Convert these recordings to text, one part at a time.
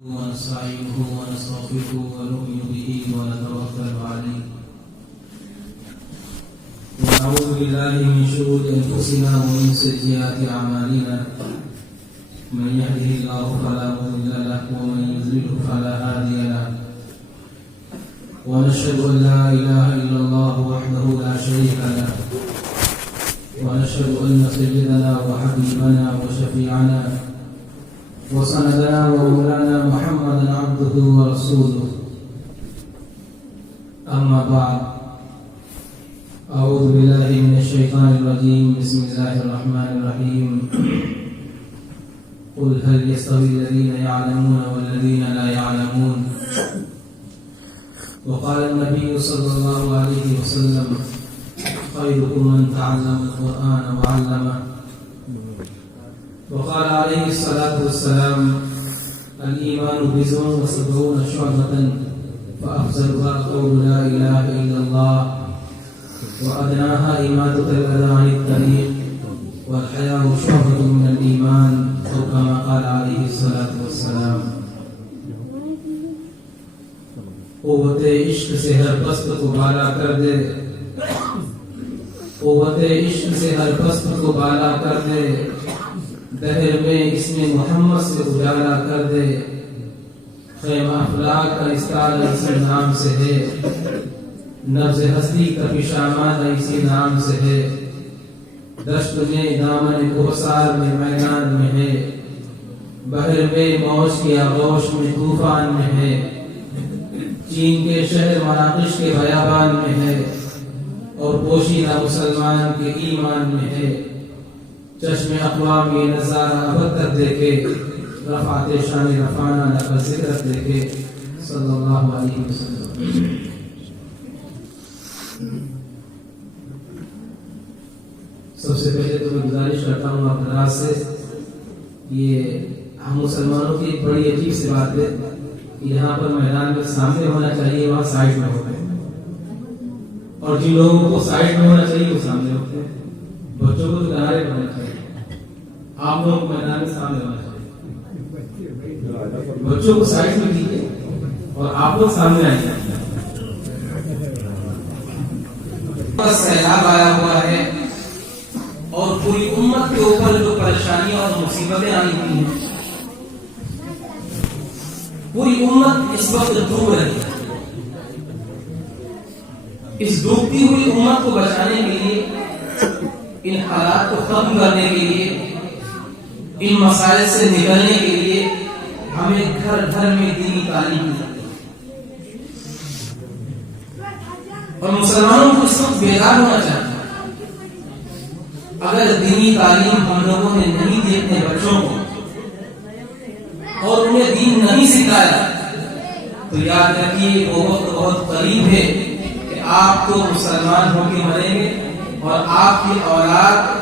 ونستعينه ونستغفره ونؤمن به ونتوكل عليه ونعوذ بالله من شرور انفسنا ومن سيئات اعمالنا من يهده الله فلا مضل له ومن يضلل فلا هادي له ونشهد ان لا اله الا الله وحده لا شريك له ونشهد ان سيدنا وحبيبنا وشفيعنا وسندنا ومولانا محمدا عبده ورسوله أما بعد أعوذ بالله من الشيطان الرجيم بسم الله الرحمن الرحيم قل هل يستوي الذين يعلمون والذين لا يعلمون وقال النبي صلى الله عليه وسلم خيركم من تعلم القرآن وعلمه وقال عليه الصلاة والسلام الإيمان بضع وسبعون شعبة فأفضلها قول لا إله إلا الله وأدناها إماتة الأذى عن الطريق والحياء شعبة من الإيمان أو كما قال عليه الصلاة والسلام. قوت عشق سے ہر پست کو بالا کر دے، قوت عشق سے ہر پست کو بالا کر دے، دہر میں اس میں محمد سے اجالا کر دے، خیمہ افلاک کا استار اسی نام سے ہے، نبض ہستی کا پیشاماد اسی نام سے ہے، دشت میں دامن کوثر میں میدان میں ہے، بحر میں موج کی آغوش میں طوفان میں ہے، چین کے شہر مراکش کے بیابان میں ہے، اور پوشیدہ مسلمان کے ایمان میں ہے، چشم اقوام یہ نظارہ ابد تک دیکھے، رفعت شان رفانہ لفظ ذکر دیکھے صلی اللہ علیہ وسلم. سب سے پہلے تو میں گزارش کرتا ہوں آپ حضرات سے، یہ ہم مسلمانوں کی ایک بڑی عجیب سی بات ہے کہ یہاں پر میدان میں سامنے ہونا چاہیے وہاں سائڈ میں ہوتے ہیں، اور جن لوگوں کو سائڈ میں ہونا چاہیے وہ سامنے ہوتے ہیں. بچوں کو تو کنارے پر ہونا چاہیے، آپ لوگوں کو میدان میں سامنے ہونا چاہیے. بچوں کو سائڈ میں کیجیے اور آپ لوگ سامنے آئیے. سیلاب آیا ہوا ہے اور پوری امت کے اوپر جو پریشانیاں اور مصیبتیں آئی ہوئی ہیں، پوری امت اس وقت ڈوب رہی ہے. اس ڈوبتی ہوئی امت کو بچانے کے لیے، ان حالات کو ختم کرنے کے لیے، ان مسائل سے نکلنے کے لیے ہمیں گھر گھر میں دینی تعلیم دی جاتی ہے. اور مسلمانوں کو اس وقت بیدار ہونا چاہیے. اگر دینی تعلیم ہم لوگوں نے نہیں دی اپنے بچوں کو اور انہیں دین نہیں سکھایا تو یاد رکھیے وہ وقت بہت قریب ہے کہ آپ تو مسلمان ہو کے مریں گے اور آپ کی اولاد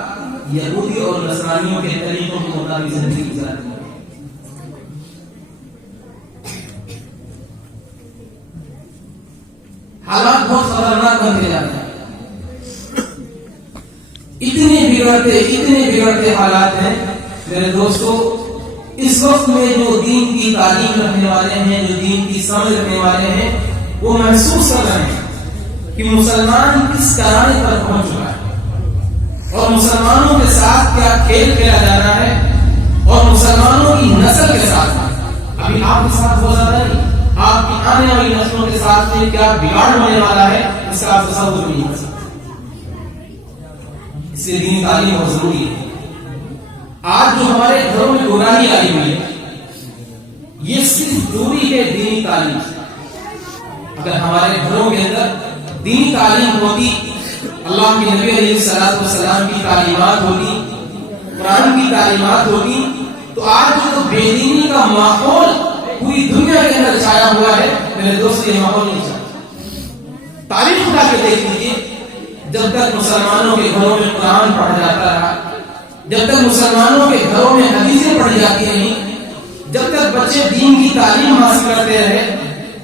یہودی اور نصرانیوں کے طریقوں کے مطابق زندگی گزارے گی. حالات بہت خطرناک بنتے جاتے ہیں. اتنے بگڑتے حالات ہیں میرے دوستو. اس وقت میں جو دین کی تعلیم رکھنے والے ہیں، جو دین کی سمجھ رکھنے والے ہیں، وہ محسوس کر رہے ہیں کہ مسلمان کس کرانے پر پہنچ چکا ہے اور مسلمانوں کے ساتھ کیا کھیل کھیلا جا رہا ہے، اور مسلمانوں کی نسل کے ساتھ، ابھی آپ کے ساتھ ہو زیادہ نہیں، آپ کی آنے والی نسلوں کے ساتھ میں کیا بگاڑ ہونے والا ہے اس کا آپ تصور نہیں کر سکتے. اس لیے دینی تعلیم بہت ضروری ہے. آج جو ہمارے گھروں میں گمراہی آئی ہوئی ہے، یہ صرف دوری ہے دینی تعلیم سے. اگر ہمارے گھروں کے اندر دینی تعلیم ہوتی، اللہ کے نبی علیہ الصلوۃ والسلام کی تعلیمات ہوتی، قرآن کی تعلیمات ہوتی، تو آج جو بے دینی کا ماحول پوری دنیا کے اندر چھایا ہوا ہے میرے دوست، یہ ماحول نہیں چاہتا. تاریخ اٹھا کے دیکھ لیجیے، جب تک مسلمانوں کے گھروں میں قرآن پڑھا جاتا رہا، جب تک مسلمانوں کے گھروں میں حدیثیں پڑھی جاتی رہی، جب تک بچے دین کی تعلیم حاصل کرتے رہے،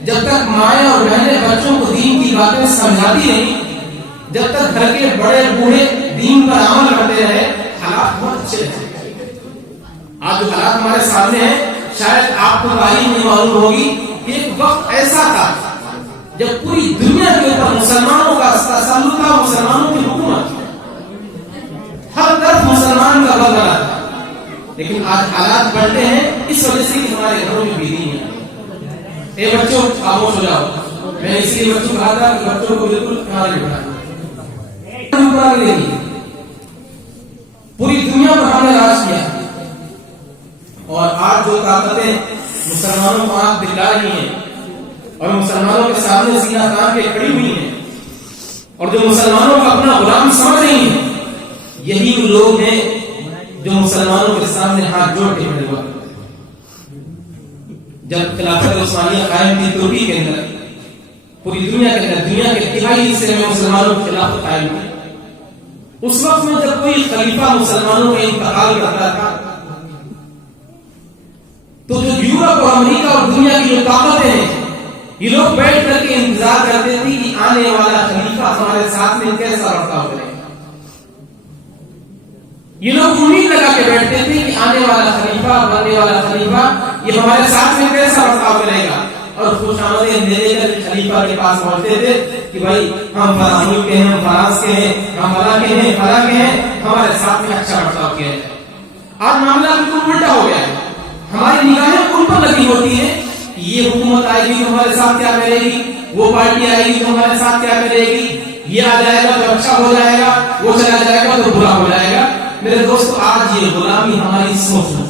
جب تک مائیں اور بہنیں بچوں کو دین کی باتیں سمجھاتی رہی، جب تک گھر کے بڑے بوڑھے دین پر عمل کرتے رہے، حالات بہت اچھے رہے. آج جو حالات ہمارے سامنے ہیں شاید آپ کو تعلیم نہیں معلوم ہوگی کہ ایک وقت ایسا تھا جب پوری دنیا کے اوپر مسلمانوں کا تسلط تھا، مسلمانوں کی حکومت تھی، ہر طرف مسلمان کا بغاوت تھا. لیکن آج حالات بڑھتے ہیں اس وجہ سے کہ ہمارے گھروں میں بیوی ہے. اے بچوں خاموش ہو جاؤ. میں نے اس لیے بچوں کو کہا تھا کہ بچوں کو بالکل کھانا نہیں بڑھانا. پوری دنیا پر ہم نے راج کیا اور آج جو طاقتیں مسلمانوں کو آنکھ دکھلا رہی ہیں اور مسلمانوں کے سامنے سینہ تان کے کھڑی ہوئی ہیں اور جو مسلمانوں کو اپنا غلام سمجھ رہی ہیں، یہی وہ لوگ ہیں جو مسلمانوں کے سامنے ہاتھ جوڑ کے کھڑے ہوئے. جب خلافت عثمانیہ قائم تھی ترکی کے اندر، پوری دنیا کے اندر، دنیا کے تہائی حصے میں مسلمانوں کی خلافت قائم تھی. اس وقت میں جب کوئی خلیفہ مسلمانوں کا انتقال کرتا تھا تو جو یورپ اور امریکہ اور دنیا کی جو طاقتیں ہیں، یہ لوگ بیٹھ کر کے انتظار کرتے تھے کہ آنے والا خلیفہ ہمارے ساتھ میں کیسا برتاؤ کرے. یہ لوگ امید لگا کے بیٹھتے تھے کہ آنے والا خلیفہ، بننے والا خلیفہ یہ ہمارے ساتھ میں کیسا برتاؤ کرے گا. اور خوش آمدید لے کر خلیفہ کے پاس پہنچتے تھے کہ بھائی ہم فلاں ملک کے ہیں، ہم فرانس کے ہیں، ہم فلاں کے ہیں، فلاں کے ہیں، ہمارے ساتھ میں اچھا برتاؤ کیا ہے. آج معاملہ بالکل الٹا ہو گیا ہے. ہماری نگاہیں ان پر لگی ہوتی ہیں کہ یہ حکومت آئے گی تو ہمارے ساتھ کیا کرے گی، وہ پارٹی آئے گی تو ہمارے ساتھ کیا کرے گی، یہ آ جائے گا تو اچھا ہو جائے گا، وہ چلا جائے گا تو برا ہو جائے گا. میرے دوستو، آج یہ غلامی ہماری سوچ ہے.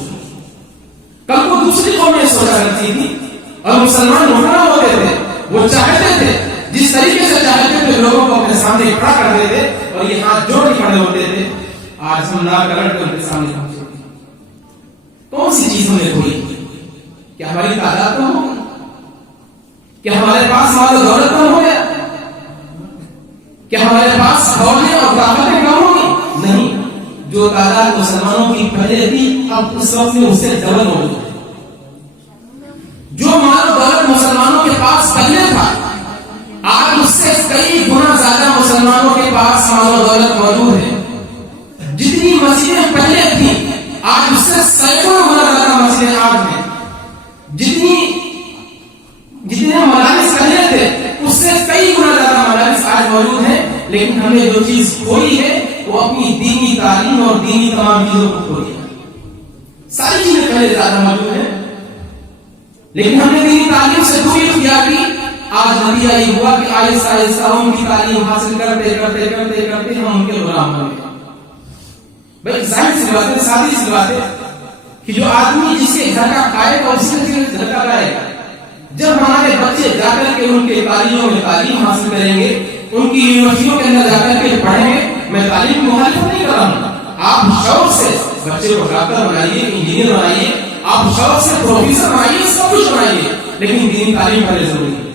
کل کو دوسری قومیں سوچا کرتی تھی اور مسلمان محرم ہوتے تھے، وہ چاہتے تھے جس طریقے سے چاہتے تھے لوگوں کو اپنے سامنے کھڑا کرتے تھے اور یہ ہاتھ جوڑ کے کھڑے ہوتے تھے. آج ہم نہ کر کے ان کے سامنے پہنچے. کون سی چیز ہم نے کھوئی؟ کیا ہماری تعداد کم ہو گئی؟ کیا ہمارے پاس مال و دولت کم ہو گیا؟ کیا ہمارے پاس فوجیں اور طاقتیں کم ہو گئی؟ نہیں. جو تعداد مسلمانوں کی پہلے تھی اب اس وقت میں اس سے ڈبل ہو گئی. جو مال و دولت مسلمانوں کے پاس پہلے تھا آج اس سے کئی گنا زیادہ مسلمانوں کے پاس مال و دولت موجود ہے. جتنی مسجدیں پہلے تھیں آج اس سے سینکڑوں گنا زیادہ مسجدیں آج ہیں. جتنے مدارس پہلے تھے اس سے کئی گنا زیادہ مدارس آج موجود ہیں. لیکن ہمیں جو چیز کھوئی ہے وہ اپنی دینی تعلیم اور دینی تمام چیزوں کو کھو دیا. ساری چیزیں پہلے زیادہ موجود ہیں لیکن ہم نے دینی تعلیم سے دوری اختیار کی. آج نتیجہ یہ ہوا کہ آہستہ آہستہ ان کی تعلیم حاصل کرتے کرتے کرتے کرتے ہم ان کے غلام بن گئے. بھائی ظاہر سی بات ہے، سادی سی بات ہے کہ جو آدمی جس کے گھر کا کھائے گا اس کے گھر کا گائے گا. جب ہمارے بچے جا کر کے ان کے کالجوں میں تعلیم حاصل کریں گے، ان کی یونیورسٹیوں کے اندر جا کر کے پڑھیں گے، میں تعلیم کی مخالفت نہیں کر رہا ہوں. آپ شوق سے بچے کو ڈاکٹر بنائیے، انجینئر بنائیے، آپ شوق سے پروفیسر بنائیے، سب کچھ بنائیے، لیکن دینی تعلیم پہلے ضروری ہے.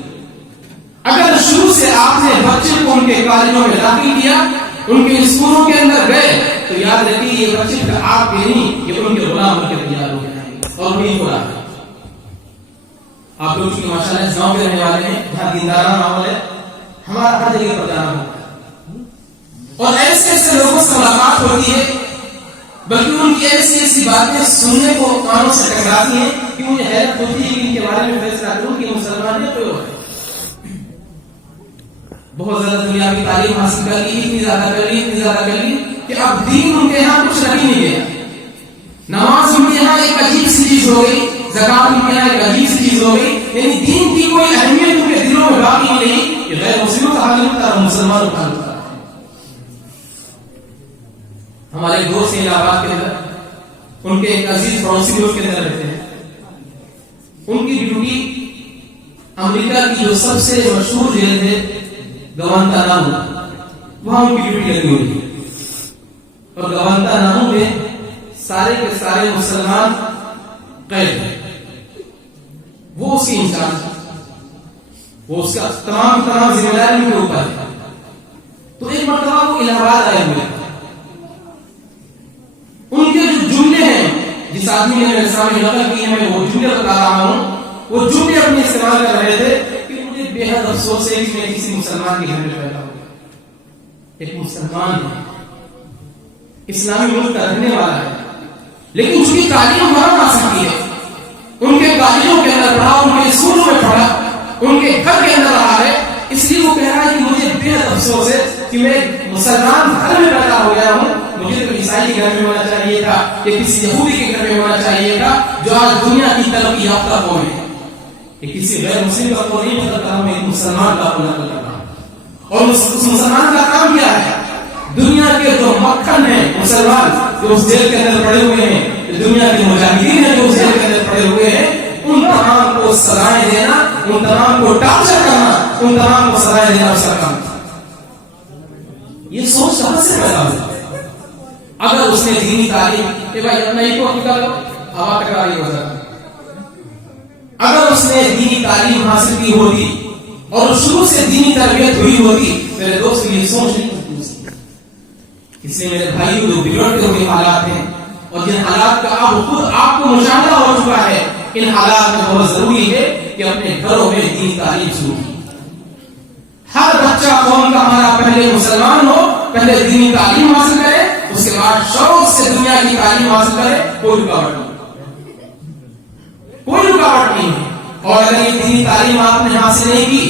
اگر شروع سے آپ نے بچے کو ان کے کالجوں میں داخل کیا، ان کے اسکولوں کے اندر گئے، تو یاد رکھیے یہ بچے آپ کے نہیں، یہ ان کے غلام بن کے تیار ہو گئے اور نہیں ہو رہا. آپ لوگ کی ماشاءاللہ گاؤں کے رہنے والے ہیں جہاں دیندارانہ ماحول ہے، ہمارا ہر جگہ پر جانا ہوتا ہے اور ایسے ایسے لوگوں سے ملاقات ہوتی ہے، بلکہ ان کی ایسی ایسی باتیں سننے کو کانوں سے ٹکراتی ہیں کہ مجھے حیرت ہوتی ہے کہ ان کے بارے میں فیصلہ کروں کہ مسلمان ہے کوئی اور ہے. بہت زیادہ دنیا کی تعلیم حاصل کر لی، اتنی زیادہ کر لی کہ اب دین ان کے یہاں کچھ رہ نہیں گیا. نماز ان کے یہاں ایک عجیب سی چیز ہو گئی، زکات ان کے یہاں ایک عجیب سی چیز ہو گئی. یعنی دین کی کوئی اہمیت ان کے دلوں میں باقی نہیں. یہ غیر مسلموں کا حال ہوتا ہے، مسلمانوں کا حال ہوتا ہے. ہمارے دوست ہیں الہ آباد کے اندر، ان کے ایک عزیز پڑوسی بھی اس کے اندر رہتے ہیں. ان کی ڈیوٹی امریکہ کی جو سب سے مشہور جیل ہے گوانتانامو، وہاں ان کی ڈیوٹی لگی ہوئی ہے. اور گوانتانامو میں سارے کے سارے مسلمان قید ہیں. وہ اس کی انچارج ہے، وہ اس کا تمام ذمہ داری ان کے اوپر ہے. تو ایک مرتبہ وہ الہ آباد آئے ہوئے، ان کے جو جملے ہیں، جس آدمی نے میرے سامنے نقل کی ہے، میں وہ جملے بتا رہا ہوں. وہ جملے اپنے استعمال کر رہے تھے کہ مجھے بے حد افسوس ہے کہ میں کسی مسلمان کے گھر میں پیدا ہوں. ایک مسلمان ہے، اسلامی ملک کا رہنے والا ہے، لیکن اس کی تعلیم حرام آ سکتی ہے. ان کے کالجوں کے اندر پڑھا, ان کے اسکولوں میں پڑھا, ان کے گھر کے اندر رہا ہے, اس لیے وہ کہہ رہا ہے کہ مجھے بے حد افسوس ہے کہ میں مسلمان گھر میں پیدا ہو گیا ہوں, مجھے تو عیسائی کے گھر میں ہونا چاہیے تھا یا کسی یہودی کے گھر میں ہونا چاہیے تھا جو آج دنیا کی ترقی یافتہ قوم ہے. یہ کسی غیر مسلم کا تو نہیں بدلتا ہوں, میں ایک مسلمان کا نقل کر رہا ہوں. اور اس مسلمان کا کام کیا ہے؟ دنیا کے جو مکھن ہیں مسلمان جو اس جیل کے اندر پڑے ہوئے ہیں, دنیا کے مجاہدین ہیں جو اس جیل کے اندر پڑے ہوئے ہیں, ان تمام کو سزائیں دینا, ان تمام کو ٹارچر کرنا, ان تمام کو سزائیں دینا اس کا کام. یہ سوچ کہاں سے پیدا ہوئی؟ اگر اس نے دینی تعلیم اگر اس نے دینی تعلیم حاصل کی ہوتی اور شروع سے دینی تربیت ہوئی ہوتی, میرے دوست یہ سوچ نہیں ہوتی. اس لیے میرے بھائی جو بگڑتے ہوئے حالات ہیں اور جن حالات کا اب خود آپ کو مشاہدہ ہو چکا ہے, ان حالات میں بہت ضروری ہے کہ اپنے گھروں میں دینی تعلیم شروع کی. ہر بچہ قوم کا ہمارا پہلے مسلمان ہو, پہلے دینی تعلیم حاصل کرے, اس کے بعد شوق سے دنیا کی تعلیم حاصل کرے, کوئی رکاوٹ نہیں, کوئی رکاوٹ نہیں ہے. اور اگر یہ دینی تعلیم آپ نے حاصل نہیں کی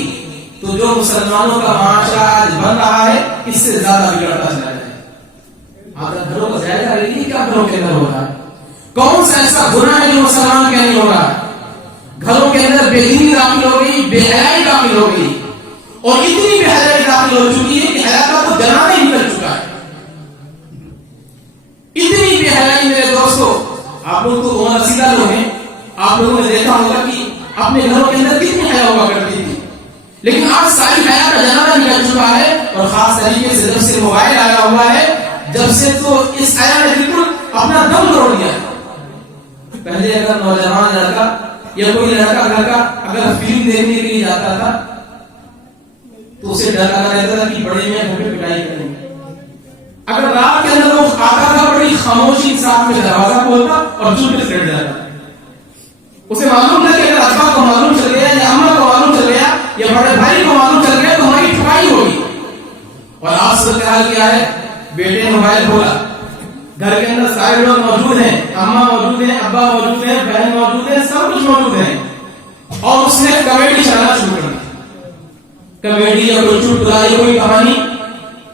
تو جو مسلمانوں کا معاشرہ آج بن رہا ہے اس سے زیادہ بگڑتا چلا جائے. آپ گھروں کا جائزہ لیجیے, کیا گھروں کے اندر ہو رہا ہے؟ کون سا ایسا گناہ ہے جو مسلمان کے نہیں ہو رہا ہے؟ گھروں کے اندر بے دینی داخل ہو گئی, بے حیائی داخل ہو گئی, اور اتنی بے حیائی داخل ہو چکی ہے کہ حیا کا تو جنازہ ہی نکل چکا ہے. اتنی بے حیائی میرے دوستو, آپ لوگ تو عمر رسیدہ لوگ ہیں, آپ لوگوں نے دیکھا ہوگا کہ اپنے گھروں کے اندر کتنی حیا ہوا کرتی تھی, لیکن آج ساری حیا کا جنازہ نکل چکا ہے. اور خاص طریقے سے جب سے موبائل آیا ہوا ہے, جب سے تو اس حیا نے بالکل اپنا دم توڑ دیا. پہلے اگر نوجوان لڑکا یا کوئی لڑکا اگر فلم دیکھنے کے لیے جاتا تھا تو اسے ڈر لگا رہتا تھا کہ بڑے میں گھر میں پٹائی کریں گے. اگر رات کے اندر وہ آتا تھا, بڑی خاموشی کے ساتھ میں دروازہ کھولتا اور چپ سے لیٹ جاتا. اسے معلوم تھا کہ اگر ابا کو معلوم چل گیا یا اماں کو معلوم چل گیا یا بڑے بھائی کو معلوم چل گیا تو ہماری ٹھکائی ہوگی. اور آج صورتحال کیا ہے؟ بیٹے نے موبائل کھولا, گھر کے اندر سارے لوگ موجود ہیں, اماں موجود ہیں, ابا موجود ہیں, بہن موجود ہیں, سب کچھ موجود ہیں, اور اس نے کامیڈی چلانا شروع کر دی. کامیڈی یا کوئی چٹکلا یا کوئی کہانی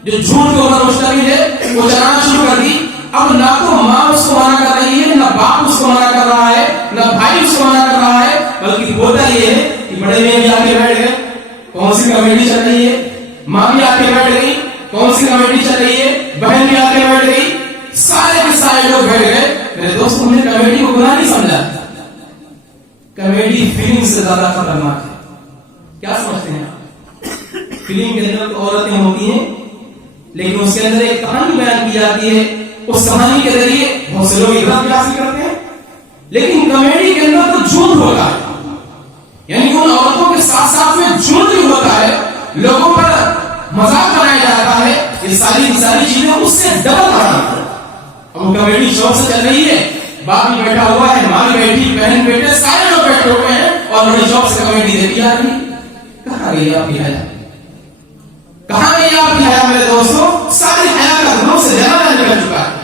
جو جھوٹ کے اوپر مشتمل ہے وہ چلانا شروع کر دی. اب نہ تو ماں اس کو منع کر رہی ہے, نہ باپ اس کو منع کر رہا ہے, نہ بھائی اس کو منع کر رہا ہے, بلکہ ہوتا یہ ہے کہ بڑے میں بھی آ کے بیٹھ گئے, کون سی کامیڈی چل رہی ہے, ماں بھی آ کے بیٹھ گئی, کون سی کامیڈی چل رہی ہے, بہن بھی آ کے بیٹھ گئی, سارے کے سارے لوگ بیٹھ گئے. میرے دوست نے کامیڈی کو گناہ نہیں سمجھا. کامیڈی فلم سے زیادہ خطرناک ہے. کیا سمجھتے ہیں آپ؟ فلم کے اندر تو عورتیں ہوتی ہیں, لیکن اس کے اندر ایک کہانی بیان کی جاتی ہے, اس کہانی کے ذریعے بہت سے لوگ عبرت حاصل کرتے ہیں. لیکن کامیڈی کے اندر تو جھوٹ ہوتا ہے, یعنی ان عورتوں کے ساتھ ساتھ میں جھوٹ بھی ہوتا ہے, لوگوں پر مذاق بنایا جاتا ہے. یہ ساری چیزیں اس سے ڈبل آ. اب وہ کامیڈی شوق سے چل رہی ہے, باپ بھی بیٹھا ہوا ہے, ماں بھی بیٹھی, بہن بیٹھے, سارے لوگ بیٹھے ہوئے ہیں, اور بڑی شوق سے کامیڈی دیکھی جا رہی. کہاں گئی آپ کی حیا؟ کہاں گئی آپ کی حیا میرے دوستوں؟ ساری حیا کا گھروں سے جنازہ نکل چکا ہے.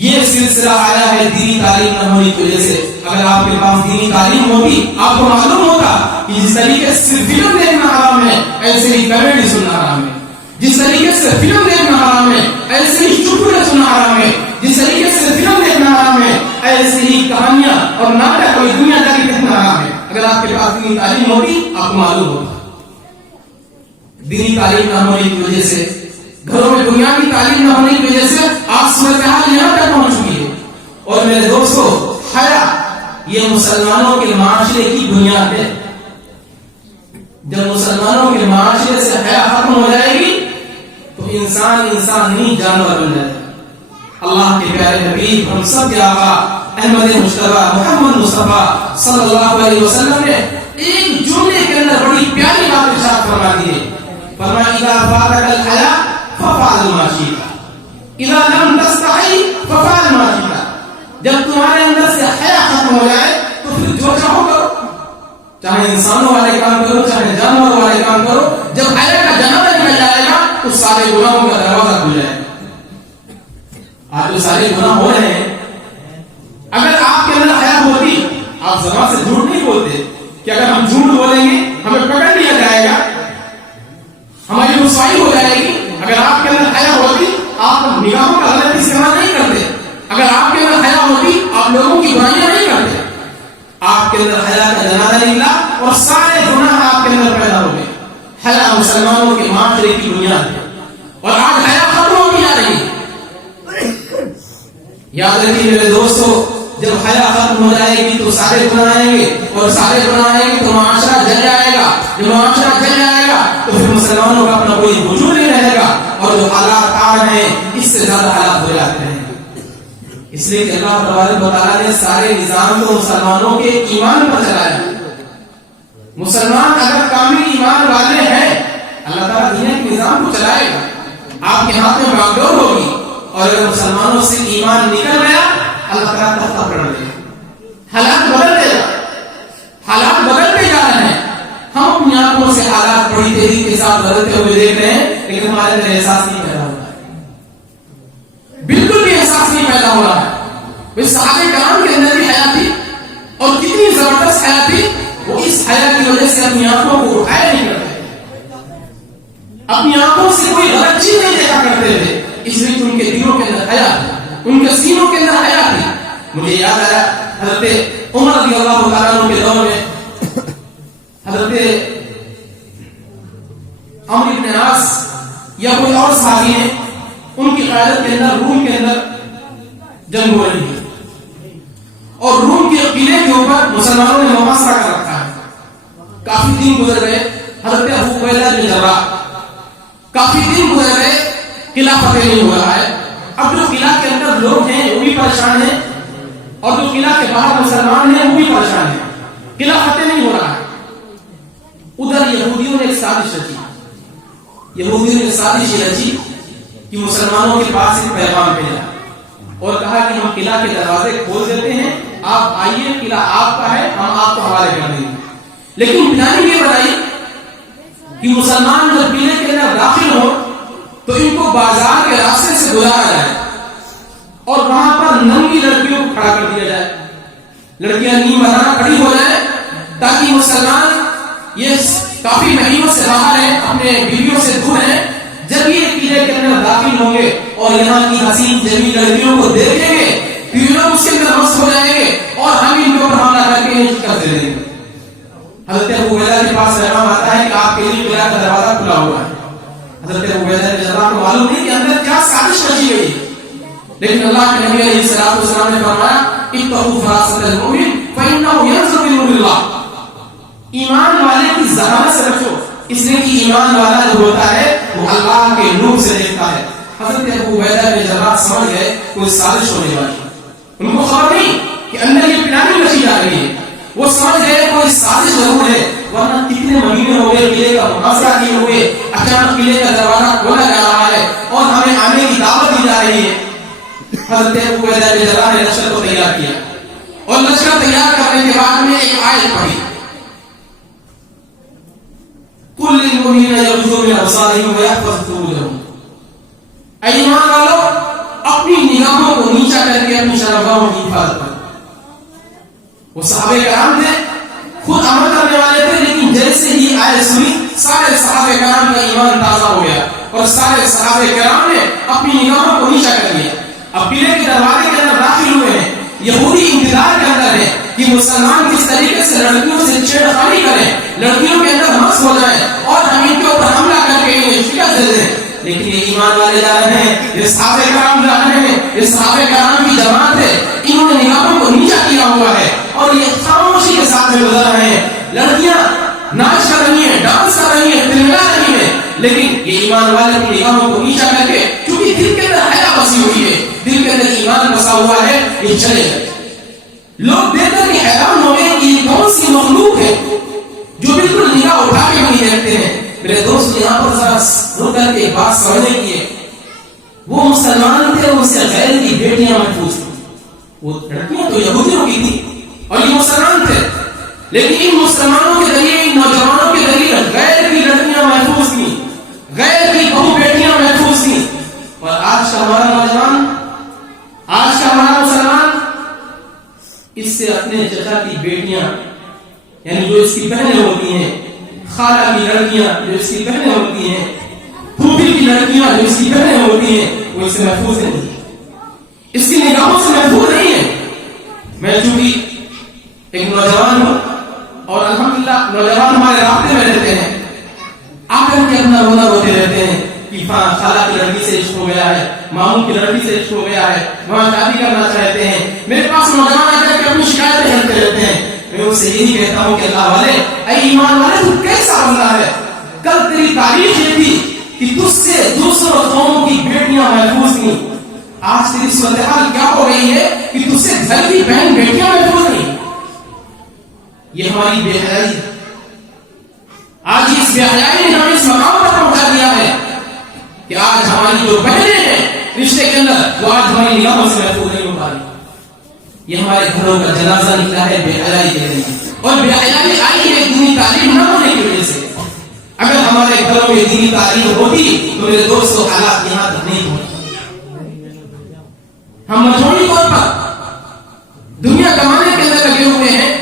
یہ سلسلہ آیا ہے دینی تعلیم نہ ہونے کی وجہ سے. اگر آپ کے پاس دینی تعلیم ہوتی, آپ کو معلوم ہوتا کہ جس طریقے سے فلم دیکھنا حرام ہے, ایسے ہی کامیڈی سننا حرام ہے. جس طریقے سے فلم دیکھنا حرام ہے, ایسے ہی چٹکلے سننا حرام ہے. جس طریقے سے فلم دیکھنا حرام ہے, ایسے ہی کہانیاں اور ناٹک اور دنیا داری دیکھنا حرام ہے. اگر آپ کے پاس دینی تعلیم ہوتی, آپ کو معلوم ہوتا. دینی تعلیم نہ ہونے کی وجہ سے, گھروں میں بنیادی تعلیم نہ ہونے کی وجہ سے آج صورتحال یہاں تک پہنچ چکی ہے. اور میرے دوستو, حیا یہ مسلمانوں کے معاشرے کی بنیاد ہے. جب مسلمانوں کے معاشرے سے حیا ختم ہو جائے گی تو انسان نہیں جانور بن جائے گا. اللہ کے پیارے حبیب ہم سب کے آقا احمد مجتبی محمد مصطفیٰ صلی اللہ علیہ وسلم نے ایک جملے کے اندر بڑی پیاری بات ارشاد فرما دی ہے. فرمایا اذا فاتك الحیا ففعل ما شئت اذا لم تستحی ففعل ما شئت. جب تمہارے اندر سے حیا ختم ہو جائے تو پھر جو چاہو کرو, چاہے انسانوں والے کام کرو, چاہے جانوروں والے کام کرو. جب حیا کا جنازہ نکل جائے گا تو سارے گناہوں کا دروازہ کھل جائے گا. آج جو سارے گناہ ہو رہے ہیں, اگر آپ کے اندر آپ زبان سے جھوٹ نہیں بولتے کہ اگر ہم جھوٹ بولیں گے ہمیں پکڑ لیا جائے گا، ہماری رسوائی ہو جائے گی. اگر آپ کے اندر حیا ہوتی آپ نگاہوں کا غلط استعمال نہیں کرتے. اگر آپ کے اندر حیا ہوتی آپ لوگوں کی برائیاں نہیں کرتے. آپ کے اندر حیا کا جنازہ نکلا اور سارے گناہ آپ کے اندر پیدا ہو گئے. حیا مسلمانوں کے معاشرے کی بنیاد ہے اور آج حیا ختم ہوتی جا رہی ہے. یاد رکھیے میرے دوستو، جب حیا ختم ہو جائے گی تو سارے گناہ آئیں گے اور سارے گناہ آئیں گے تو معاشرہ جل جائے گا. جب معاشرہ جل جائے گا تو پھر مسلمانوں کا اپنا کوئی وجود نہیں رہے گا اور جو حالات آ رہے ہیں اس سے زیادہ حالات ہو جاتے ہیں. اس لیے کہ اللہ تبارک و تعالیٰ نے سارے نظام کو مسلمانوں کے ایمان پر چلایا. مسلمان اگر کامل ایمان والے ہیں اللہ تعالیٰ دنیا کے نظام کو چلائے گا. آپ کے ہاتھ میں باغ ڈور ہوگی اور اگر مسلمانوں سے ایمان نکل گیا اللہ تعالیٰ تختہ پلٹ دے گا. حالات بدل دے گا. حالات بدلتے جا رہے ہیں. ہم اپنی آنکھوں سے حالات بڑی تیزی کے ساتھ بدلتے ہوئے دیکھ رہے ہیں لیکن ہمارے اندر احساس نہیں پیدا ہو رہا ہے. بالکل بھی احساس نہیں پیدا ہو رہا ہے. صحابہ کرام کے اندر بھی حیا تھی اور کتنی زبردست حیا تھی. وہ اس حیا کی وجہ سے اپنی آنکھوں کو اٹھایا نہیں کرتے، اپنی آنکھوں سے کوئی غلط چیز نہیں دیکھا کرتے تھے. اس لیے کہ ان کے دلوں کے اندر حیا تھی، ان کے سینوں کے اندر حیا تھی. مجھے یاد آیا حضرت عمر رضی اللہ تعالیٰ عنہ کے دور میں حضرت عمرو بن عاص یا کوئی اور صحابی ہیں، ان کی قیادت کے اندر روم کے اندر جنگ ہو رہی ہے اور روم کے قلعے کے اوپر مسلمانوں نے محاصرہ کر رکھا ہے. کافی دن گزر گئے. حضرت ابو عبیدہ بن جراح کافی دن گزر گئے، قلعہ فتح نہیں ہو رہا ہے. اب جو قلعہ کے اندر لوگ ہیں وہ بھی پریشان ہیں اور جو قلعہ کے باہر مسلمان ہیں وہ بھی پریشان ہیں. قلعہ فتح نہیں ہو رہا ہے. ادھر یہودیوں نے ایک سازش رچی. یہودیوں نے سازش رچی کہ مسلمانوں کے پاس ایک پیغام بھیجا اور کہا کہ ہم قلعہ کے دروازے کھول دیتے ہیں، آپ آئیے، قلعہ آپ کا ہے، ہم آپ کو حوالے کر دیں گے. لیکن پلاننگ یہ بتائی کہ مسلمان جب قلعے کے اندر داخل ہو تو ان کو بازار کے راستے سے گزارا جائے اور وہاں پر ننگی لڑکیوں کو کھڑا کر دیا جائے. لڑکیاں نیم بدانا کھڑی ہو جائے تاکہ مسلمان یہ کافی مہینوں سے باہر ہیں، اپنے بیویوں سے دور ہیں. جب یہ قلعے کے اندر داخل ہوں گے اور یہاں کی حسین جمیل لڑکیوں کو دیکھیں گے تو یہ لوگ اس کے اندر مست ہو جائیں گے اور ہم ان کے اوپر حملہ کر کے شکست دے دیں گے. حضرت ابو عبیدہ کے پاس پیغام آتا ہے کہ آپ کے لیے قلعہ کا دروازہ کھلا ہوا ہے. حضرت ابو عبیدہ بن جراح کو معلوم نہیں کہ اندر کیا سازش رچی گئی، لیکن اللہ کے نبی علیہ الصلوۃ والسلام نے فرمایا اتقوا فراست المؤمن فانه ينظر بنور اللہ. ایمان والے کی ذہانت سے بچو، اس لیے کہ ایمان والا جو ہوتا ہے وہ اللہ کے نور سے دیکھتا ہے. حضرت ابو عبیدہ بن جراح سمجھ گئے کوئی سازش ہونے والی. ان کو خبر نہیں کہ اندر یہ پلاننگ رچی جا رہی ہے. وہ سمجھ گئے کوئی سازش ضرور ہے، ورنہ کتنے مہینے ہو گئے قلعے کا محاصرہ کیے ہوئے، اچانک قلعے کا دروازہ کھولا جا رہا ہے اور ہمیں آنے کی دعوت دی جا رہی ہے. حضرت ابو عبیدہ بن جراح نے لشکر کو تیار کیا اور لشکر تیار کرنے کے بعد میں ایک آیت پڑھی، کل المؤمنین یغضوا من ابصارہم ویحفظوا فروجہم. اے ایمان والو، اپنی نگاہوں کو نیچا کر کے اپنی شرمگاہوں کی حفاظت کرو. وہ صحابہ کرام تھے، خود عمل کرنے والے تھے، لیکن جیسے ہی آیت سنی سارے صحابہ کرام کا ایمان تازہ ہو گیا اور سارے صحابہ کرام نے اپنی نگاہوں کو نیچا کر لیا. اب قلعے کے دروازے کے اندر داخل ہوئے ہیں. یہودی انتظار کے اندر ہے کہ مسلمان کس طریقے سے لڑکیوں سے چھیڑخانی کریں، لڑکیوں کے اندر مست ہو جائیں اور ہم ان کے اوپر حملہ کر کے انہیں شکست دے دیں. لیکن یہ ایمان والے جا رہے ہیں، یہ صحابہ کرام جا رہے ہیں، یہ صحابہ کرام کی جماعت ہے، انہوں نے نگاہوں کو نیچا کیا ہوا ہے اور یہ خاموشی کے ساتھ میں گزر رہے ہیں. لڑکیاں ناچ کر رہی ہیں، ڈانس کر رہی ہیں، تلملا رہی ہیں، لیکن یہ ایمان والے اپنی نگاہوں کو نیچا کر کے، چونکہ دل کے اندر حیا بسی ہوئی ہے، دل کے اندر ایمان بسا ہوا ہے، یہ چلے گئے. لوگ دیکھ کر کے حیران ہو گئے کہ یہ کون سی مخلوق ہے جو بالکل نگاہ اٹھا کے نہیں دیکھتے ہیں. میرے دوست یہاں پر ذرا رک کر کے بات سمجھنے کی ہے. وہ مسلمان تھے، ان سے غیر کی بیٹیاں محفوظ تھیں. وہ لڑکیاں تو یہودیوں کی تھی اور یہ مسلمان تھے، لیکن ان مسلمانوں کے ذریعے، ان نوجوانوں کے ذریعے غیر کی لڑکیاں محفوظ تھیں، غیر کی بہو بیٹیاں محفوظ تھیں. اور آج کا ہمارا نوجوان، آج کا ہمارا مسلمان اس سے اپنے چچا کی بیٹی یعنی جو اس کی بہنیں ہوتی ہیں، خالہ کی لڑکیاں جو اس کی بہنیں ہوتی ہیں، پھوپھی کی لڑکیاں جو اس کی بہنیں ہوتی ہیں، وہ اس سے محفوظ نہیں، اس کی نگاہوں سے محفوظ نہیں ہے. میں چونکہ ایک نوجوان ہوں اور الحمدللہ نوجوان ہمارے رابطے میں رہتے ہیں، آ کر کے اپنا رونا روتے رہتے ہیں کہ خالہ کی لڑکی سے عشق ہو گیا ہے، ماموں کی لڑکی سے عشق ہو گیا ہے، وہاں شادی کرنا چاہتے ہیں. میرے پاس نوجوان آ کر کے اپنی شکایتیں کرتے رہتے ہیں. میں ان سے یہی کہتا ہوں کہ اللہ والے، اے ایمان والے، تو کیسا بندہ ہے؟ کل تیری تاریخ یہ تھی کہ تجھ سے دوسروں قوموں کی بیٹیاں محفوظ تھیں. آج تیری صورتحال کیا ہو رہی ہے کہ تجھ سے گھر کی بہن بیٹیاں محفوظ نہیں. یہ ہماری بے حیائی ہے. آج اس بے حیائی نے ہمیں اس مقام پر پہنچا دیا ہے کہ آج ہماری جو بہنیں ہیں رشتے کے اندر، وہ آج ہماری نگاہوں سے محفوظ نہیں ہو پا رہی. یہ ہمارے گھروں کا جنازہ نکلا ہے بے حیائی کے لیے، اور بے حیائی آئی ہے دینی تعلیم نہ ہونے کی وجہ سے. اگر ہمارے گھروں میں دینی تعلیم ہوتی تو میرے دوستوں حالات یہاں تک نہیں ہوتے. ہم مجموعی طور پر دنیا کمانے کے اندر لگے ہوئے ہیں.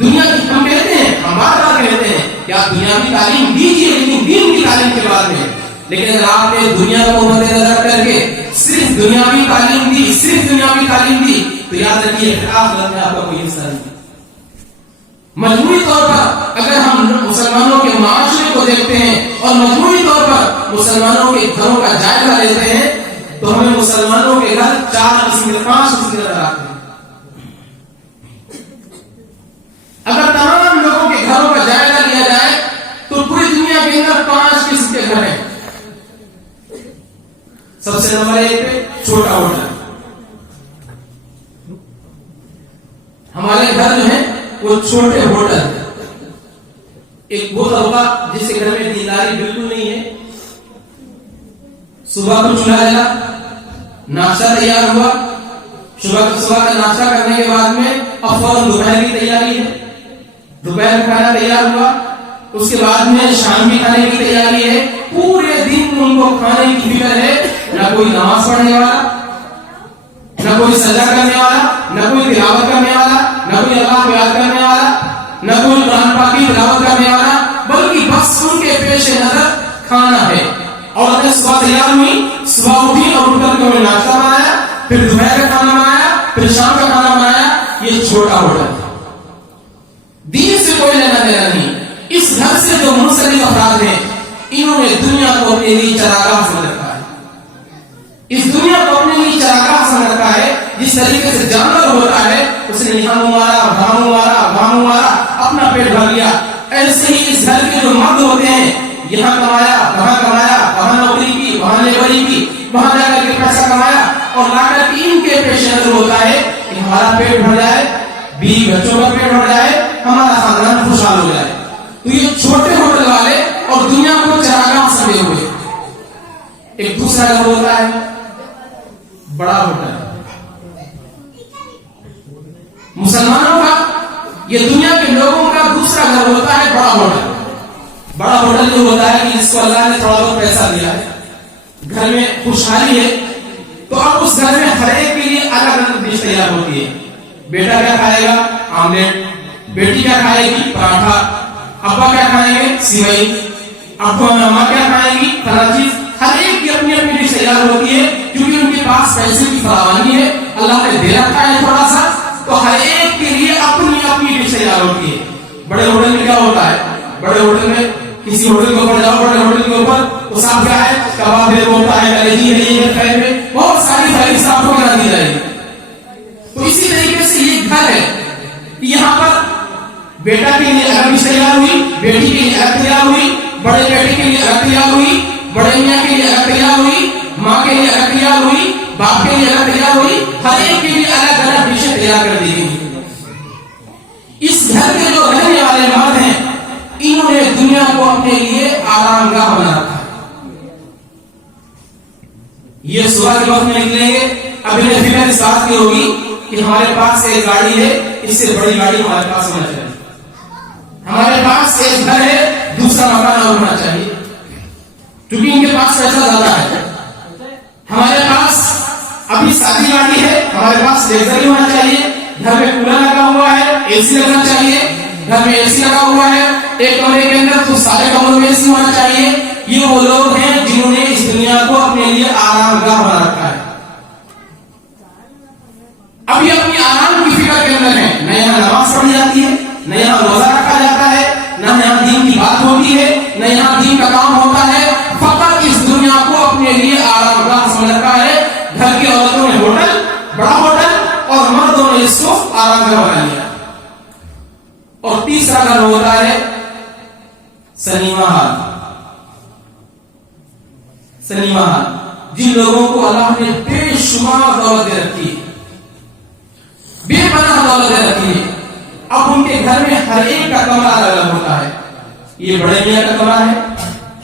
دنیا کی ہم کہتے ہیں، ہم بار بار کہتے ہیں کہ آپ دنیا کی تعلیم دیجیے، لیکن دین کی تعلیم کے بعد میں. لیکن اگر آپ نے دنیا کو مد نظر کر کے صرف دنیاوی تعلیم دی، صرف دنیاوی تعلیم دی، تو یاد رکھیے آخرت میں آپ کا کوئی حصہ نہیں. مجموعی طور پر اگر ہم مسلمانوں کے معاشرے کو دیکھتے ہیں اور مجموعی طور پر مسلمانوں کے گھروں کا جائزہ لیتے ہیں، تو ہمیں مسلمانوں کے گھر 4 قسم کے 5 قسم کے نظر آتے ہیں. اگر تمام لوگوں کے گھروں کا جائزہ لیا جائے تو پوری دنیا کے اندر 5 قسم کے گھر ہیں. سب سے نمبر 1 پہ چھوٹا ہوٹل. ہمارے گھر جو ہے وہ چھوٹے ہوٹل. ایک وہ طبقہ جس کے گھر میں دینداری بالکل نہیں ہے. صبح کو چولہا جلا، ناشتہ تیار ہوا، صبح کا ناشتہ کرنے کے بعد میں اب فوراً دوپہر کی تیاری ہے. دوپہر کھانا تیار ہوا، اس کے بعد میں شام کی کھانے کی تیاری ہے. پورے دن ان کو کھانے کی فکر ہے. نہ کوئی نماز پڑھنے والا، نہ کوئی سجدہ کرنے والا، نہ کوئی تلاوت کرنے والا، نہ کوئی اللہ کو یاد کرنے والا، نہ کوئی قرآن پاک کی تلاوت کرنے والا، بلکہ بس ان کے پیش نظر کھانا ہے. اور صبح تیار ہوئی، صبح اٹھی اور اٹھ کر کے انہوں نے ناشتہ بنایا، پھر دوپہر کا کھانا بنایا، پھر شام کا کھانا بنایا. یہ چھوٹا ہوٹل. دین سے کوئی لینا دینا نہیں. اس گھر سے جو منسلک افراد ہیں، انہوں نے دنیا کو اپنے لیے چراگاہ سمجھ رکھا ہے. اس دنیا کو اپنے لیے چراگاہ سمجھ رکھا ہے. جس طریقے سے جانور ہوتا ہے، اس نے یہاں مارا، اپنا پیٹ بھر لیا. ایسے ہی اس گھر کے جو مرد ہوتے ہیں، یہاں کمایا، وہاں نوکری کی، وہاں لیبری کی، وہاں جا کر کے پیسہ کمایا، اور لا کر کے ان کے پیش نظر ہوتا ہے کہ ہمارا پیٹ بھر جائے، بیوی بچوں کا پیٹ بھر جائے، ہمارا خاندان خوشحال ہو جائے. تو یہ چھوٹے ہوٹل والے اور دنیا کو چراگاہ سمجھے ہوئے. ایک دوسرا گھر ہوتا ہے بڑا ہوٹل. مسلمانوں کا، یہ دنیا کے لوگوں کا دوسرا گھر ہوتا ہے بڑا ہوٹل. بڑا ہوٹل جو ہوتا ہے کہ جس کو اللہ نے تھوڑا بہت پیسہ دیا ہے، گھر میں خوشحالی ہے، تو اب اس گھر میں ہر ایک کے لیے الگ الگ ڈش تیار ہوتی ہے. بیٹا کیا کھائے گا؟ آملیٹ. بیٹی کیا کھائے گی؟ پراٹھا. ابا کیا کھائیں گے؟ سیوئی. ابا اما کیا کھائیں گی؟ فلاں چیز. ہر ایک کی اپنی اپنی ڈش تیار ہوتی ہے، کیونکہ ان کے پاس پیسے کی فراوانی ہے، اللہ نے دے رکھا ہے تھوڑا سا، تو ہر ایک کے لیے اپنی اپنی ڈش تیار ہوتی ہے. بڑے ہوٹل میں کیا ہوتا ہے؟ بڑے ہوٹل میں کسی ہوٹل کے اوپر جاؤ، بڑے ہوٹل کے اوپر تو صاحب کیا ہے؟ کباب ہے، ہوتا ہے، کلیجی ہے، یہ خیر میں بہت ساری فائدے صاحب کو کرا دی جائے گی. تو اسی طریقے سے یہ گھر ہے، یہاں پر بیٹا کے لیے الگ ڈش تیار ہوئی، بیٹی کے لیے الگ تیار ہوئی، بڑے بیٹے کے لیے الگ تیار ہوئی، بڑے میاں کے لیے الگ تیار ہوئی، ماں کے لیے الگ تیار ہوئی، باپ کے لیے الگ تیار ہوئی. ہر ایک کے لیے الگ الگ ڈشیں تیار کر دی گئی. اس گھر کے جو رہنے والے مرد ہیں، انہوں نے دنیا کو اپنے لیے آرام گاہ بنا رکھا. یہ صبح کے وقت میں نکلیں گے، اب انہیں فکر اس بات کی ہوگی کہ ہمارے پاس ایک گاڑی ہے، اس سے بڑی گاڑی ہمارے پاس ہونا چاہیے. ہمارے پاس ایک گھر ہے، دوسرا مکان اور ہونا چاہیے، کیونکہ ان کے پاس پیسہ زیادہ ہے. ہمارے پاس ابھی شادی گاڑی ہے، ہمارے پاس لیزر ہونا چاہیے، گھر میں کولر لگا ہوا ہے، اے سی لگنا چاہیے. گھر میں اے سی لگا ہوا ہے ایک کمرے کے اندر تو سارے کمروں میں اے سی ہونا چاہیے. یہ وہ لوگ ہیں جنہوں نے اس دنیا کو اپنے لیے آرام گاہ بنا رکھا ہے. اب یہ اپنی آرام کی فکر کے اندر ہے. نہ یہاں نماز پڑھی جاتی ہے, نہ یہاں روزہ رکھا جاتا ہے, نہ یہاں دین کی بات ہوتی ہے, نہ یہاں دین کا کام ہوتا ہے. فقط اس دنیا کو اپنے لیے آرام گاہ سمجھ رکھا ہے. گھر کی عورتوں نے ہوٹل, بڑا ہوٹل, اور مردوں نے اس کو آرام گاہ بنا لیا. اور تیسرا گھر ہوتا ہے سنیما ہال. سنیما ہال جن لوگوں کو اللہ نے بے شمار دولت دے رکھی ہے, بے پناہ دولت دے رکھی ہے. اب ان کے گھر میں ہر ایک کا کمرہ الگ الگ ہوتا ہے. یہ بڑے میاں کا کمرہ ہے,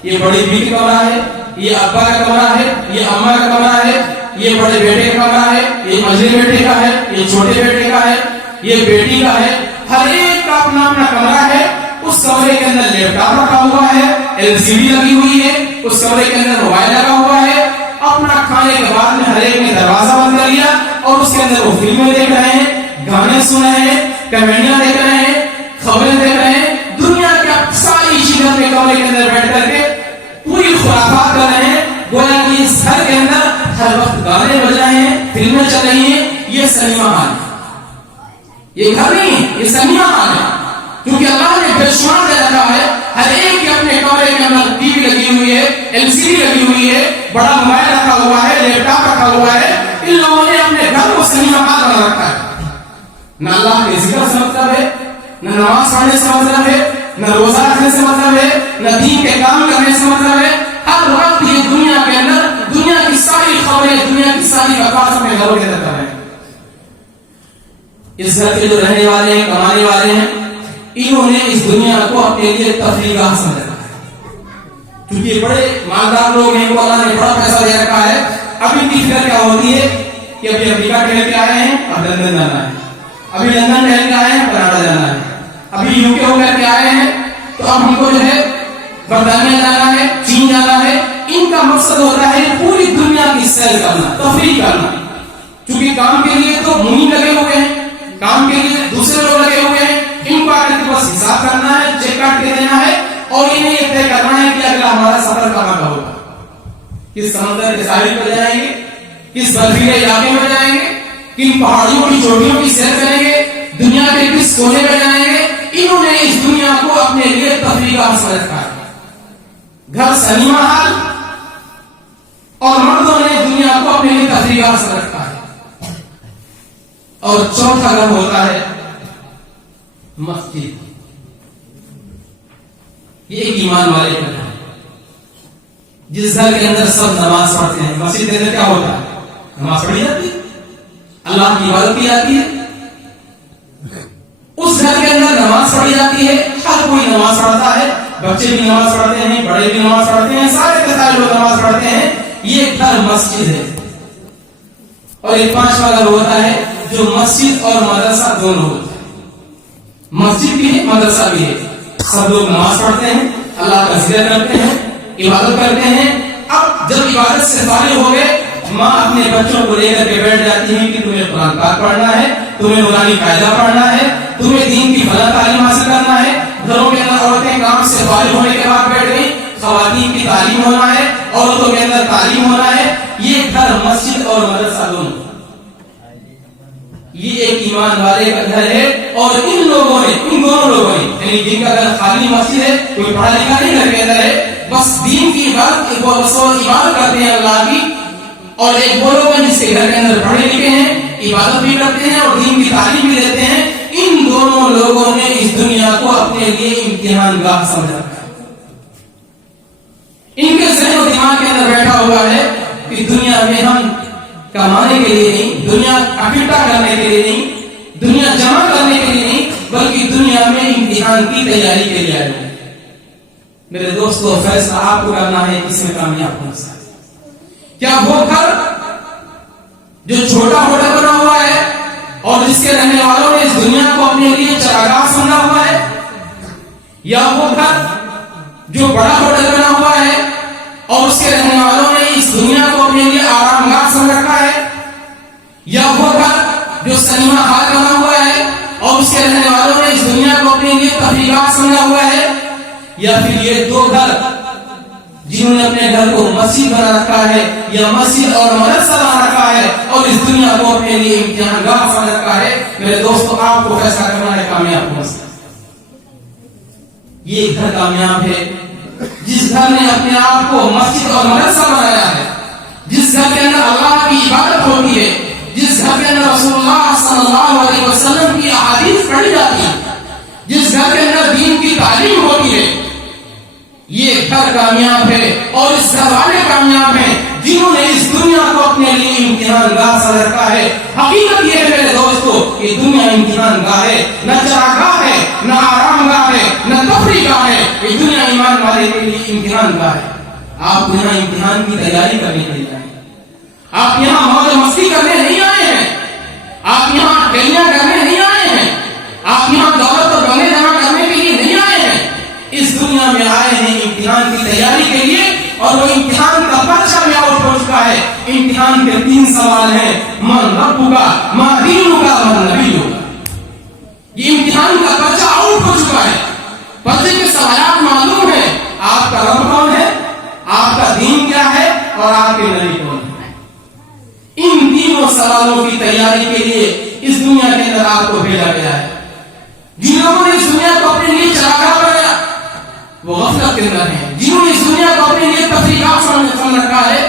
یہ بڑی بیوی کا کمرہ ہے, یہ ابا کا کمرہ ہے, یہ اماں کا کمرہ ہے, یہ بڑے بیٹے کا کمرہ ہے, یہ منجھلے بیٹے کا ہے, یہ چھوٹے بیٹے کا ہے, یہ بیٹی کا ہے. ہر ایک کا اپنا اپنا کمرہ ہے. اس کمرے کے اندر لیپ ٹاپ رکھا ہوا ہے, ایل سی ڈی لگی ہوئی ہے, اس کمرے کے اندر موبائل لگا ہوا ہے. اپنا کھانے کے بعد میں ہر ایک نے دروازہ بند کر لیا اور اس کے اندر وہ فلمیں دیکھ رہے ہیں, گانے سن رہے ہیں, کمیڈیاں دیکھ رہے ہیں, خبریں دیکھ رہے ہیں. دنیا کی ساری چیزیں اپنے کمرے کے اندر بیٹھ کر کے پوری خرافات کر رہے ہیں. گویا کہ اس گھر کے اندر ہر وقت گانے بج رہے ہیں, فلمیں چل رہی ہیں. یہ سنیما ہال ہے. یہ گھر نہیں ہے, یہ سنیما ہال ہے. کیونکہ اللہ نے بے شمار دے رکھا ہے. ہر ایک کے اپنے کمرے کے اندر ٹی وی لگی ہوئی ہے, ایل سی ڈی لگی ہوئی ہے, بڑا موبائل رکھا ہوا ہے, لیپ ٹاپ رکھا ہوا ہے. ان لوگوں نے اپنے گھر کو سنیما ہال بنا رکھا ہے. نہ اللہ کے ذکر سے مطلب ہے, نہ نماز پڑھنے سے مطلب ہے, نہ روزہ رکھنے سے مطلب ہے, نہ دین کے کام کرنے سے مطلب ہے. ہر وقت یہ دنیا کے اندر دنیا کی ساری خبریں, دنیا کی ساری بکواس اپنے گھروں کے اندر کر رہے ہیں. اس گھر کے جو رہنے والے ہیں, کمانے والے ہیں, انہوں نے اس دنیا کو اپنے لیے تفریح گاہ سمجھ رکھا ہے. کیونکہ بڑے مالدار لوگ ہیں, کو اللہ نے بڑا پیسہ دے رکھا ہے. اب ان کی فکر کیا ہوتی ہے کہ ابھی امریکہ ٹہل کے آئے ہیں, اب لندن جانا ہے, ابھی لندن ٹہل کے آئے ہیں, کینیڈا جانا ہے, ابھی یو کے ہو کر کے آئے ہیں تو اب ہم کو جو ہے برطانیہ جانا ہے, چین جانا ہے. ان کا مقصد ہوتا ہے پوری دنیا کی سیر کرنا, تفریح کرنا. کیونکہ کام کے لیے تو مہم لگے ہوئے ہیں, کام کے لیے دوسرے لوگ لگے ہوئے ہیں. ان کو آ کر کے بس حساب کرنا ہے, چیک کاٹ کے دینا ہے, اور انہیں یہ طے کرنا ہے کہ اگلا ہمارا سفر کہاں کا ہوگا. کس سمندر کے ساحل پر جائیں گے, کس برفیلے علاقے میں جائیں گے, کن پہاڑیوں کی چوٹیوں کی سیر کریں گے, دنیا کے کس کونے میں جائیں گے. انہوں نے اس دنیا کو اپنے لیے تفریح کا سمجھ رکھا ہے. گھر سنیما ہال, اور مردوں نے دنیا کو اپنے لیے تفریح کا سمجھ رکھا ہے. اور چوتھا گھر ہوتا ہے مسجد. یہ ایک ایمان والے کا گھر ہے. جس گھر کے اندر سب نماز پڑھتے ہیں. مسجد کے اندر کیا ہوتا ہے, نماز پڑھی جاتی ہے, اللہ کی عبادت کی جاتی ہے. اس گھر کے اندر نماز پڑھی جاتی ہے. ہر کوئی نماز پڑھتا ہے, بچے بھی نماز پڑھتے ہیں, بڑے بھی نماز پڑھتے ہیں, سارے کے سارے لوگ نماز پڑھتے ہیں. یہ گھر مسجد ہے. اور ایک پانچواں گھر ہوتا ہے جو مسجد اور مدرسہ دونوں ہوتا ہے. مسجد بھی ہے, مدرسہ بھی ہے. سب لوگ نماز پڑھتے ہیں, اللہ کا ذکر کرتے ہیں, عبادت کرتے ہیں. اب جب عبادت سے فارغ ہو گئے, ماں اپنے بچوں کو لے کر کے بیٹھ جاتی ہے کہ تمہیں قرآن پاک پڑھنا ہے, تمہیں نورانی قاعدہ پڑھنا ہے, تمہیں دین کی بھلا تعلیم حاصل کرنا ہے. گھروں کے اندر عورتیں کام سے فارغ ہونے کے بعد بیٹھ گئی, خواتین کی تعلیم ہونا ہے, عورتوں کے اندر تعلیم ہونا ہے. یہ گھر مسجد اور مدرسہ دونوں, یہ ایک ایمان والے کا گھر ہے. اور ان لوگوں نے, ان دونوں لوگوں نے, یعنی جن کا گھر خالی مسجد ہے, کوئی پڑھا لکھا نہیں گھر کے اندر ہے, بس دین کی عبادت کرتے ہیں اللہ کی. اور ایک وہ لوگ ہیں جس کے گھر کے اندر پڑھے لکھے ہیں, عبادت بھی کرتے ہیں اور دین کی تعلیم بھی دیتے ہیں. ان دونوں لوگوں نے اس دنیا کو اپنے لیے امتحان گاہ سمجھا. ان کے ذہن و دماغ کے اندر بیٹھا ہوا ہے کہ دنیا میں ہم کمانے کے لیے نہیں, دنیا اکٹھا کرنے کے لیے نہیں, دنیا جمع کرنے کے لیے نہیں, بلکہ دنیا میں امتحان کی تیاری کے لیے آئے ہیں. میرے دوستو, فیصلہ آپ کو کرنا ہے کس میں کامیاب ہونا ہے. کیا وہ گھر جو چھوٹا ہوٹل بنا ہوا ہے اور جس کے رہنے والوں نے اس دنیا کو اپنے لیے چراگاہ سمجھا ہوا ہے, یا وہ گھر جو بڑا ہوٹل بنا ہوا ہے اور اس کے رہنے والوں نے اس دنیا کو اپنے لیے آرام گاہ سمجھ رکھا ہے, یا وہ گھر جو سنیما ہال بنا ہوا ہے اور اس کے رہنے والوں نے اس دنیا کو اپنے لیے تفریحات سمجھا ہوا ہے، یا پھر یہ دو گھر جنہوں نے اپنے گھر کو مسجد بنا رکھا ہے یا مسجد اور مدرسہ بنا رکھا ہے اور اس دنیا کو اپنے لیے امتحان گاہ سمجھ رکھا ہے. میرے دوستو، آپ کو فیصلہ کرنا ہے کامیاب کون سا. یہ گھر کامیاب ہے جس گھر نے اپنے آپ کو مسجد اور مدرسہ بنایا ہے، جس گھر کے اندر اللہ کی عبادت ہوتی ہے، جس گھر کے اندر رسول اللہ صلی اللہ علیہ وسلم کی احادیث پڑھی جاتی ہے، جس گھر کے اندر دین کی تعلیم ہوتی ہے. یہ گھر کامیاب ہے اور اس گھر والے کامیاب ہیں جنہوں نے اس دنیا کو اپنے لیے امتحان گاہ سمجھ رکھا ہے. حقیقت یہ ہے میرے دوستو، یہ دنیا امتحان گاہ ہے، نہ چراگاہ ہے، نہ آرام گاہ ہے، نہ تفریح گاہ ہے. یہ دنیا ایمان والے کے لیے امتحان گاہ ہے. آپ یہاں امتحان کی تیاری کرنے کے لیے آئے، آپ یہاں موج مستی کرنے نہیں آئے ہیں، آپ یہاں ٹیلیاں کرنے نہیں آئے ہیں، آپ یہاں دولت اور بنگلے جمع کرنے کے لیے نہیں آئے ہیں. اس دنیا میں آئے ہیں امتحان کی تیاری کے لیے، اور وہ امتحان کا پرچہ میں آؤٹ ہو چکا ہے. امتحان کے 3 سوال ہیں: من ربکا، ما دینکا، من نبیکا. یہ امتحان کا پرچہ آؤٹ ہو چکا ہے. پرچے کے سوالات معلوم ہیں: آپ کا رب کون ہے، آپ کا دین کیا ہے، اور آپ کے نبی کون ہے. ان تینوں سوالوں کی تیاری کے لیے اس دنیا کے اندر آپ کو بھیجا گیا ہے. جن لوگوں نے اس دنیا کو اپنے لیے چراگاہ بنایا وہ غفلت کے اندر ہیں. جنہوں نے اس دنیا کو اپنے لیے تفریحات سمجھ رکھا ہے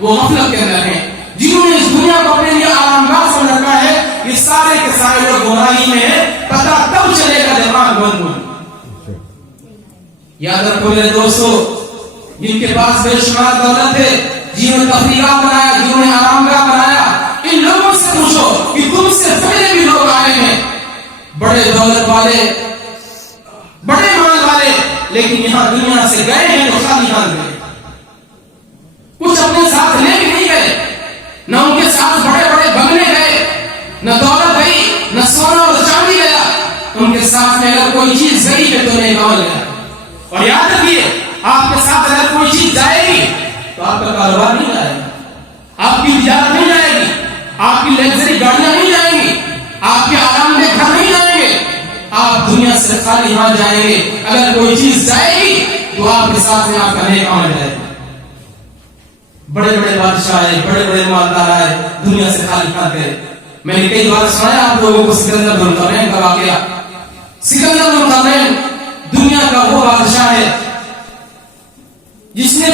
وہ غفلت کے اندر ہیں. جنہوں نے اس دنیا کو اپنے لیے آرام گاہ سمجھ رکھا ہے، یہ سارے کے سارے لوگ گمراہی میں ہیں. پتہ تب چلے گا جب آنکھ بند ہوگی. یاد رکھو میرے دوستو، جن کے پاس بے شمار دولت ہے، جنہوں نے تفریحات بنایا، جنہوں نے آرام گاہ بنایا، ان لوگوں سے پوچھو کہ تم سے پہلے بھی لوگ آئے ہیں، بڑے دولت والے، بڑے مال والے، لیکن یہاں دنیا سے گئے ہیں تو خالی ہاتھ گئے. کچھ اپنے ساتھ لے کے نہیں گئے، نہ ان کے ساتھ بڑے بڑے بنگلے گئے، نہ دولت گئی، نہ سونا اور چاندی گیا. ان کے ساتھ میں اگر کوئی چیز گئی ہے تو نہیں گاؤں گیا. اور یاد رکھیے، آپ کے ساتھ اگر کوئی چیز جائے گی تو آپ کا کاروبار نہیں جائے گا، آپ کی تجارت نہیں جائے گی، آپ کی لگژری گاڑیاں نہیں جائیں گی، آپ کے آرام دہ گھر نہیں جائیں گے. آپ دنیا سے خالی ہاتھ جائیں گے. اگر کوئی چیز جائے گی تو آپ کے ساتھ میں آپ کا نیک عمل جائے گا. بڑے بڑے بادشاہ آئے، بڑے بڑے مالدار آئے، دنیا سے خالی ہاتھ گئے. میں نے کئی بار سنایا آپ لوگوں کو سکندر بن قرین کا واقعہ. سکندر بن قرین دنیا کا وہ بادشاہ ہے جس نے